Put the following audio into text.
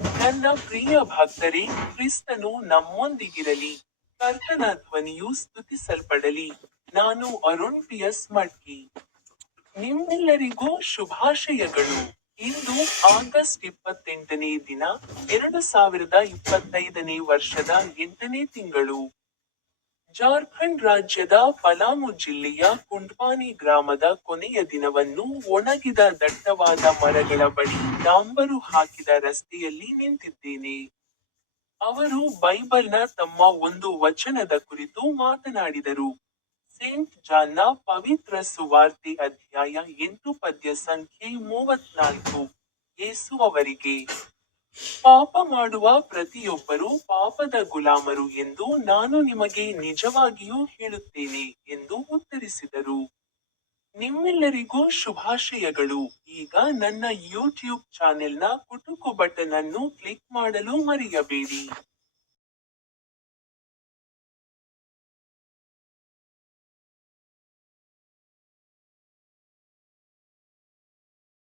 ನನ್ನ ಪ್ರಿಯ ಭಕ್ತರೇ, ಕ್ರಿಸ್ತನು ನಮ್ಮೊಂದಿಗಿರಲಿ, ಕರ್ತನ ಧ್ವನಿಯು ಸ್ತುತಿಸಲ್ಪಡಲಿ. ನಾನು ಅರುಣ್ ಪಿ ಎಸ್ ಮಡ್ಕಿ. ನಿಮ್ಮೆಲ್ಲರಿಗೂ ಶುಭಾಶಯಗಳು. ಇಂದು ಆಗಸ್ಟ್ ಇಪ್ಪತ್ತೆಂಟನೇ ದಿನ, ಎರಡು ಸಾವಿರದ ಇಪ್ಪತ್ತೈದನೇ ವರ್ಷದ ಎಂಟನೇ ತಿಂಗಳು. ಜಾರ್ಖಂಡ್ ರಾಜ್ಯದ ಪಲಾಮು ಜಿಲ್ಲೆಯ ಕುಂಡ್ವಾನಿ ಗ್ರಾಮದ ಕೊನೆಯ ದಿನವನ್ನು ಒಣಗಿದ ದಟ್ಟವಾದ ಮರಗಳ ಬಳಿ ಡಾಂಬರು ಹಾಕಿದ ರಸ್ತೆಯಲ್ಲಿ ನಿಂತಿದ್ದೇನೆ. ಅವರು ಬೈಬಲ್ನ ತಮ್ಮ ಒಂದು ವಚನದ ಕುರಿತು ಮಾತನಾಡಿದರು. ಸೇಂಟ್ ಜಾನ್ನ ಪವಿತ್ರ ಸುವಾರ್ತೆ ಅಧ್ಯಾಯ ಎಂಟು ಪದ್ಯ ಸಂಖ್ಯೆ ಮೂವತ್ನಾಲ್ಕು ಯೇಸು ಅವರಿಗೆ ಪಾಪ ಮಾಡುವ ಪ್ರತಿಯೊಬ್ಬರು ಪಾಪದ ಗುಲಾಮರು ಎಂದು ನಾನು ನಿಮಗೆ ನಿಜವಾಗಿಯೂ ಹೇಳುತ್ತೇನೆ ಎಂದು ಉತ್ತರಿಸಿದರು. ನಿಮ್ಮೆಲ್ಲರಿಗೂ ಶುಭಾಶಯಗಳು. ಈಗ ನನ್ನ ಯೂಟ್ಯೂಬ್ ಚಾನೆಲ್ನ ಕುಟುಕು ಬಟನ್ ಅನ್ನು ಕ್ಲಿಕ್ ಮಾಡಲು ಮರೆಯಬೇಡಿ.